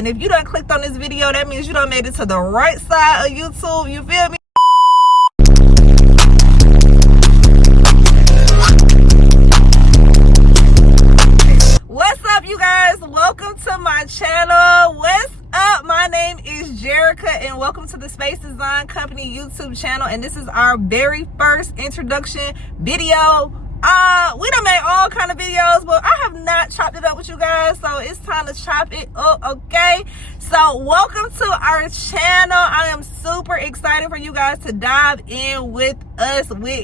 And if you done clicked on this video, that means you done made it to the right side of YouTube. You feel me? What's up, you guys? Welcome to my channel. What's up? My name is Jerrica and welcome to the Space Design Company YouTube channel. And this is our very first introduction video. We done made all kind of videos, but I have not chopped it up with you guys, so it's time to chop it up, okay? So welcome to our channel. I am super excited for you guys to dive in with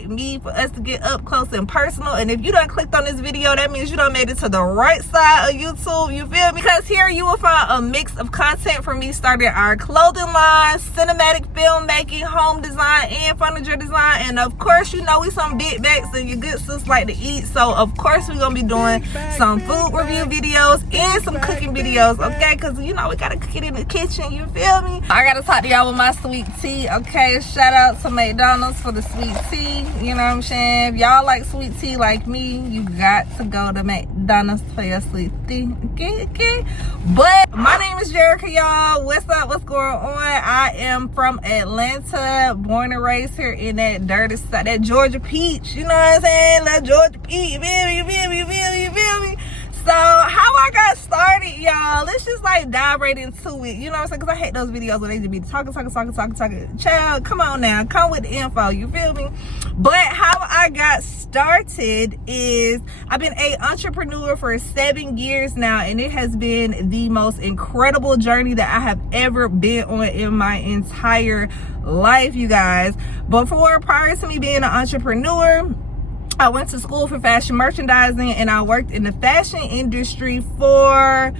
me, for us to get up close and personal. And if you done clicked on this video, that means you done made it to the right side of YouTube. You feel me? Because here you will find a mix of content from me starting our clothing line, cinematic filmmaking, home design, and furniture design. And of course, you know we some big backs and your good sis like to eat. So of course we're gonna be doing some food review videos and some cooking videos, okay? Because you know we gotta cook it in the kitchen. You feel me? I gotta talk to y'all with my sweet tea, okay? Shout out to McDonald's for the sweet tea. You know what I'm saying? If y'all like sweet tea like me, you got to go to McDonald's for your sweet tea, okay? But my name is Jerrica, y'all. What's up? What's going on? I am from Atlanta, born and raised here in that dirty side, that Georgia peach. You know what I'm saying? That Georgia peach. You feel me? You feel me? You feel me? You feel me? So how I got started, y'all, let's just like dive right into it. You know what I'm saying? Because I hate those videos where they just be talking. Child, come on now. Come with the info. You feel me? But how I got started is I've been an entrepreneur for 7 years now. And it has been the most incredible journey that I have ever been on in my entire life, you guys. Prior to me being an entrepreneur, I went to school for fashion merchandising and I worked in the fashion industry for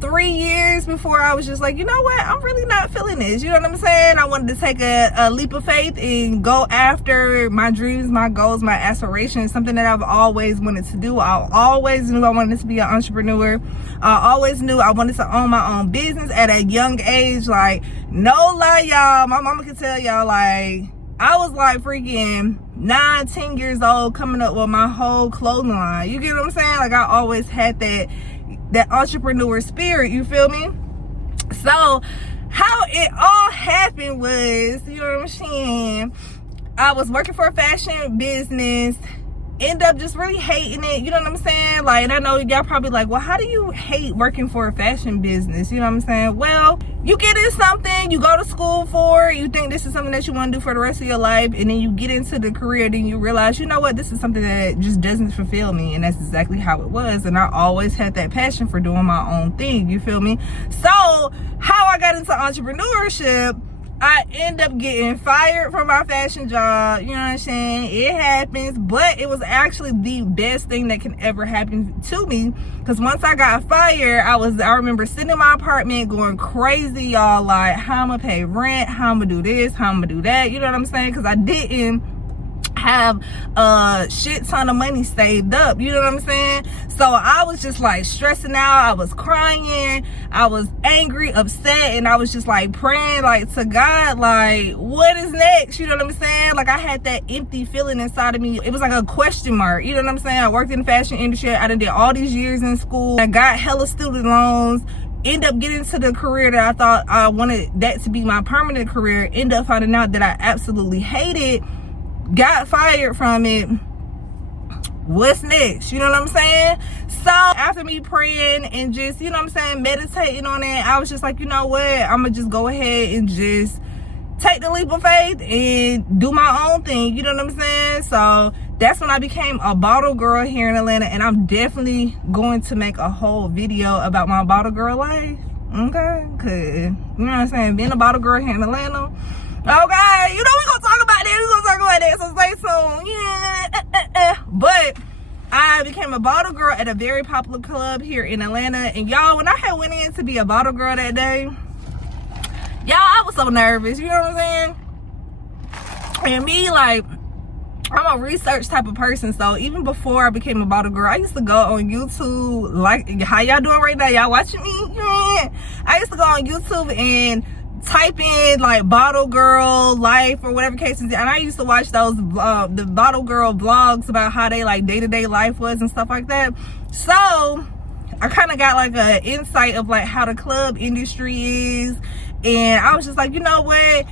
3 years before I was just like, you know what, I'm really not feeling this. You know what I'm saying? I wanted to take a leap of faith and go after my dreams, my goals, my aspirations, something that I've always wanted to do. I always knew I wanted to be an entrepreneur. I always knew I wanted to own my own business at a young age. Like, no lie, y'all, my mama can tell y'all, like, I was like freaking 9-10 years old coming up with my whole clothing line. You get what I'm saying? Like, I always had that entrepreneur spirit, you feel me? So how it all happened was, you know what I'm saying, I was working for a fashion business, end up just really hating it, you know what I'm saying? Like, and I know y'all probably like, well, how do you hate working for a fashion business? You know what I'm saying? Well, you get in something, you go to school for it, you think this is something that you want to do for the rest of your life, and then you get into the career, then you realize, you know what, this is something that just doesn't fulfill me. And that's exactly how it was. And I always had that passion for doing my own thing, you feel me? So how I got into entrepreneurship, I end up getting fired from my fashion job. You know what I'm saying? It happens, but it was actually the best thing that can ever happen to me. Because once I got fired, I remember sitting in my apartment going crazy, y'all. Like, how I'm gonna pay rent, how I'm gonna do this, how I'm gonna do that. You know what I'm saying? Because I didn't have a shit ton of money saved up, you know what I'm saying? So I was just like stressing out, I was crying, I was angry, upset, and I was just like praying like to God, like, what is next? You know what I'm saying? Like, I had that empty feeling inside of me. It was like a question mark, you know what I'm saying? I worked in the fashion industry, I done did all these years in school, I got hella student loans, end up getting to the career that I thought I wanted that to be my permanent career, end up finding out that I absolutely hated, got fired from it. What's next? You know what I'm saying? So after me praying and just, you know what I'm saying, meditating on it, I was just like, you know what, I'm gonna just go ahead and just take the leap of faith and do my own thing. You know what I'm saying? So that's when I became a bottle girl here in Atlanta, and I'm definitely going to make a whole video about my bottle girl life, okay? Cause you know what I'm saying, being a bottle girl here in Atlanta, okay, you know we're gonna talk about that, so stay tuned. Yeah. But I became a bottle girl at a very popular club here in Atlanta, and y'all, when I had went in to be a bottle girl that day, y'all, I was so nervous, you know what I'm saying? And me, like, I'm a research type of person, so even before I became a bottle girl, I used to go on YouTube, like how y'all doing right now, y'all watching me? Yeah. I used to go on YouTube and type in like bottle girl life or whatever case is, and I used to watch those the bottle girl vlogs about how they like day-to-day life was and stuff like that. So I kind of got like an insight of like how the club industry is, and I was just like, you know what,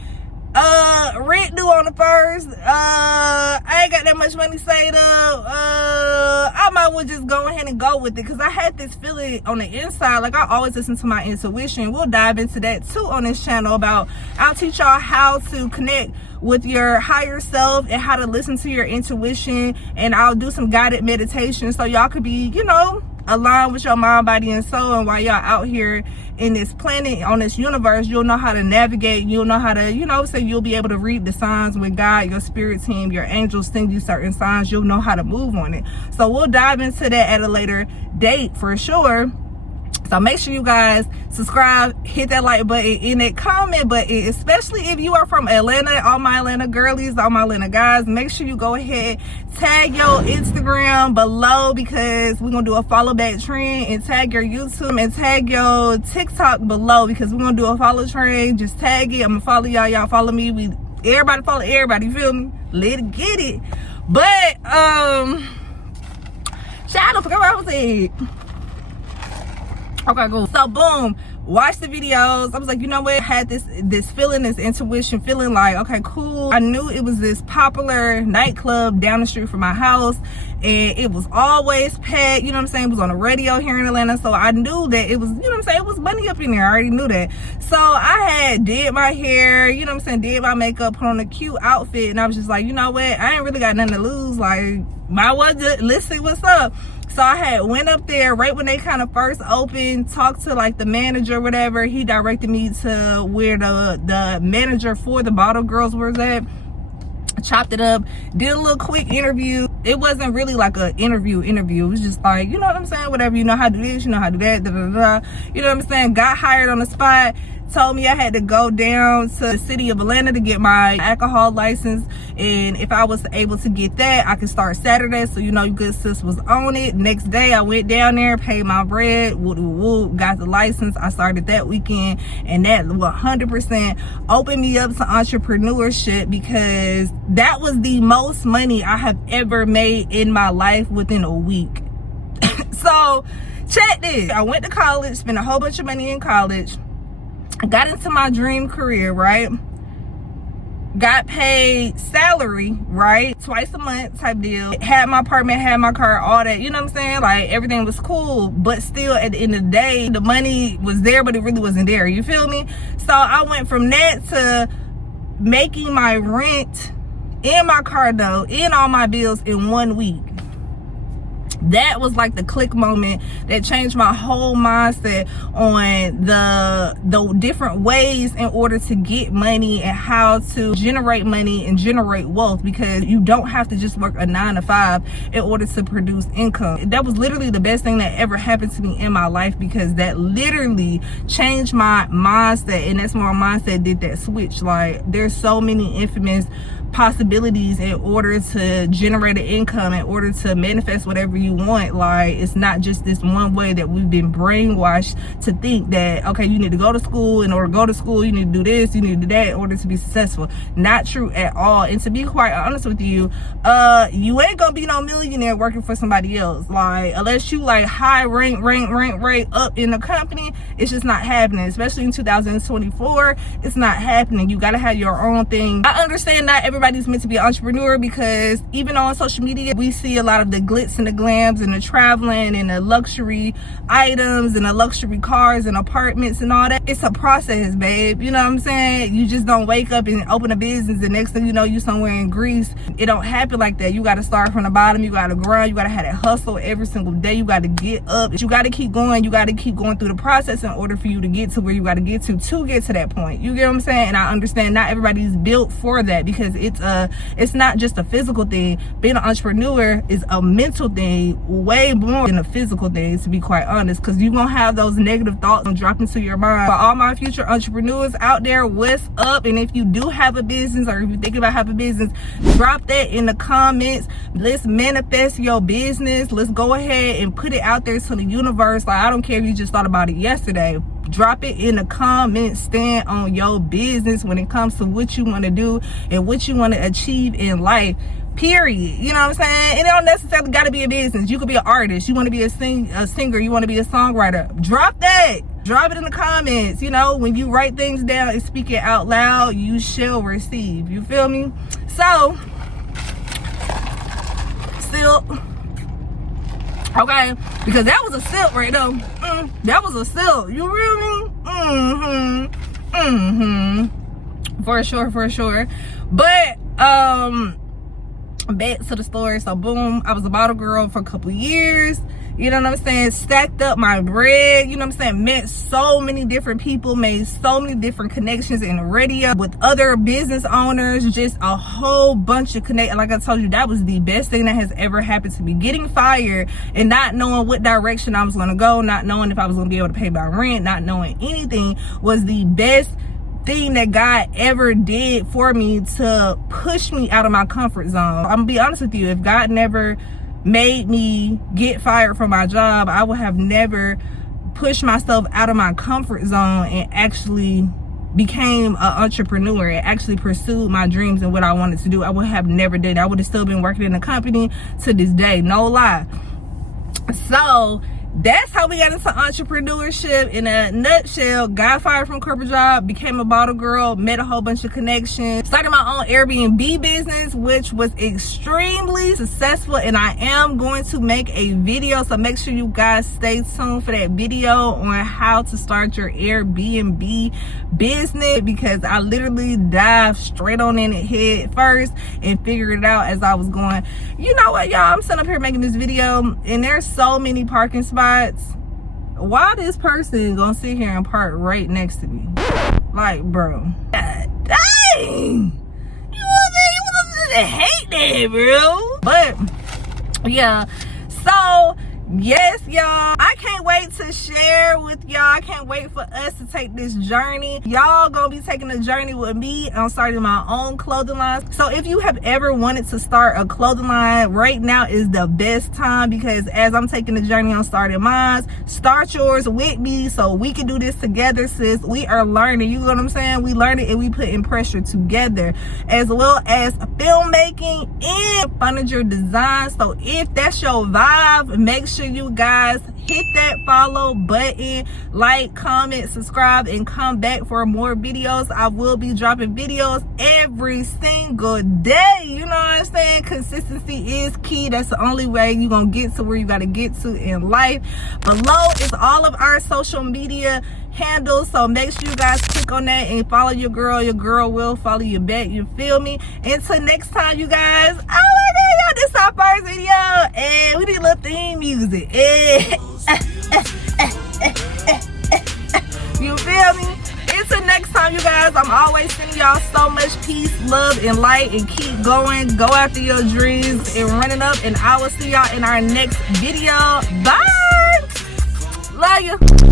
rent due on the 1st, I ain't got that much money saved up, I might well just go ahead and go with it, because I had this feeling on the inside. Like, I always listen to my intuition. We'll dive into that too on this channel. I'll teach y'all how to connect with your higher self and how to listen to your intuition, and I'll do some guided meditation so y'all could be, you know, aligned with your mind, body, and soul. And while y'all out here in this planet, on this universe, you'll know how to navigate. You'll know how to, you know, so you'll be able to read the signs when God, your spirit team, your angels send you certain signs. You'll know how to move on it. So we'll dive into that at a later date for sure. So make sure you guys subscribe, hit that like button, and that comment button, especially if you are from Atlanta. All my Atlanta girlies, all my Atlanta guys, make sure you go ahead, tag your Instagram below, because we're gonna do a follow back trend, and tag your YouTube and tag your TikTok below, because we're gonna do a follow trend. Just tag it. I'm gonna follow y'all, y'all follow me. Everybody follow everybody, you feel me? Let's get it. But child, I forgot what I was saying. Okay, cool. So boom, watch the videos. I was like, you know what, I had this feeling, this intuition feeling like, okay, cool. I knew it was this popular nightclub down the street from my house, and it was always packed, you know what I'm saying? It was on the radio here in Atlanta, so I knew that it was, you know what I'm saying, it was money up in there. I already knew that. So I had did my hair, you know what I'm saying, did my makeup, put on a cute outfit, and I was just like, you know what, I ain't really got nothing to lose. Like, might well just listen, what's up? So I had went up there right when they kind of first opened, talked to like the manager or whatever. He directed me to where the manager for the Bottle Girls was at. Chopped it up, did a little quick interview. It wasn't really like an interview. It was just like, you know what I'm saying, whatever, you know how to do this, you know how to do that, da, da, da. You know what I'm saying? Got hired on the spot. Told me I had to go down to the city of Atlanta to get my alcohol license, and if I was able to get that, I could start Saturday. So, you know, your good sis was on it. Next day I went down there, paid my bread, got the license. I started that weekend, and that 100% opened me up to entrepreneurship, because that was the most money I have ever made in my life within a week. So check this. I went to college, spent a whole bunch of money in college, got into my dream career, right? Got paid salary, right? Twice a month type deal. Had my apartment, had my car, all that, you know what I'm saying? Like, everything was cool, but still at the end of the day, the money was there, but it really wasn't there, you feel me? So I went from that to making my rent and my car note and all my bills in 1 week. That was like the click moment that changed my whole mindset on the different ways in order to get money and how to generate money and generate wealth, because you don't have to just work a 9 to 5 in order to produce income. That was literally the best thing that ever happened to me in my life, because that literally changed my mindset, and that's my mindset did that switch. Like, there's so many infamous possibilities in order to generate an income, in order to manifest whatever you want. Like, it's not just this one way that we've been brainwashed to think that, okay, you need to go to school. In order to go to school, you need to do this, you need to do that in order to be successful. Not true at all. And to be quite honest with you, you ain't gonna be no millionaire working for somebody else. Like, unless you like high rank up in the company, it's just not happening. Especially in 2024, it's not happening. You gotta have your own thing. I understand not everybody's meant to be an entrepreneur, because even on social media, we see a lot of the glitz and the glams and the traveling and the luxury items and the luxury cars and apartments and all that. It's a process, babe. You know what I'm saying? You just don't wake up and open a business and next thing you know, you somewhere in Greece. It don't happen like that. You got to start from the bottom. You got to grind. You got to have that hustle every single day. You got to get up. You got to keep going. You got to keep going through the process in order for you to get to where you got to get to get to that point. You get what I'm saying? And I understand not everybody's built for that, because it's not just a physical thing. Being an entrepreneur is a mental thing way more than a physical thing, to be quite honest, because you're gonna have those negative thoughts and drop into your mind. For all my future entrepreneurs out there, what's up? And if you do have a business, or if you think about having a business, drop that in the comments. Let's manifest your business. Let's go ahead and put it out there to the universe. Like, I don't care if you just thought about it yesterday. Drop it in the comments. Stand on your business when it comes to what you want to do and what you want to achieve in life. period. You know what I'm saying? It don't necessarily got to be a business. You could be an artist. You want to be a singer. You want to be a songwriter. Drop that. Drop it in the comments. You know, when you write things down and speak it out loud, you shall receive. You feel me? So, silk. Okay, because that was a silk right there. That was a silk. You feel me? For sure. But back to the story. So boom, I was a bottle girl for a couple of years. You know what I'm saying? Stacked up my bread. You know what I'm saying? Met so many different people, made so many different connections in the radio with other business owners, just a whole bunch of connect. Like I told you, that was the best thing that has ever happened to me. Getting fired and not knowing what direction I was going to go, not knowing if I was going to be able to pay my rent, not knowing anything, was the best thing that God ever did for me to push me out of my comfort zone. I'm gonna be honest with you, if God never made me get fired from my job, I would have never pushed myself out of my comfort zone and actually became an entrepreneur and actually pursued my dreams and what I wanted to do. I would have never did. I would have still been working in the company to this day, no lie. So that's how we got into entrepreneurship in a nutshell. Got fired from a corporate job, became a bottle girl, met a whole bunch of connections, started my own Airbnb business, which was extremely successful, and I am going to make a video, so make sure you guys stay tuned for that video on how to start your Airbnb business, because I literally dived straight on in it head first and figured it out as I was going. You know what, y'all, I'm sitting up here making this video and there's so many parking spots. Why this person gonna sit here and park right next to me? Like, bro, God dang, you want to hate that, bro. But yeah, so yes, y'all, I can't wait to share with y'all. I can't wait for us to take this journey. Y'all gonna be taking the journey with me on starting my own clothing line. So if you have ever wanted to start a clothing line, right now is the best time, because as I'm taking the journey on starting mine, start yours with me so we can do this together, sis. We are learning, you know what I'm saying? We learn it and we put in pressure together, as well as filmmaking and furniture design. So if that's your vibe, make sure you guys hit that follow button, like, comment, subscribe, and come back for more videos. I will be dropping videos every single day. You know what I'm saying? Consistency is key. That's the only way you're gonna get to where you gotta get to in life. Below is all of our social media handles, so make sure you guys click on that and follow your girl. Your girl will follow you back. You feel me? Until next time, you guys. Oh my god, y'all, this is our first video and we need a little theme music. You feel me? Until next time, you guys, I'm always sending y'all so much peace, love, and light, and keep going. Go after your dreams and run it up, and I will see y'all in our next video. Bye. Love you.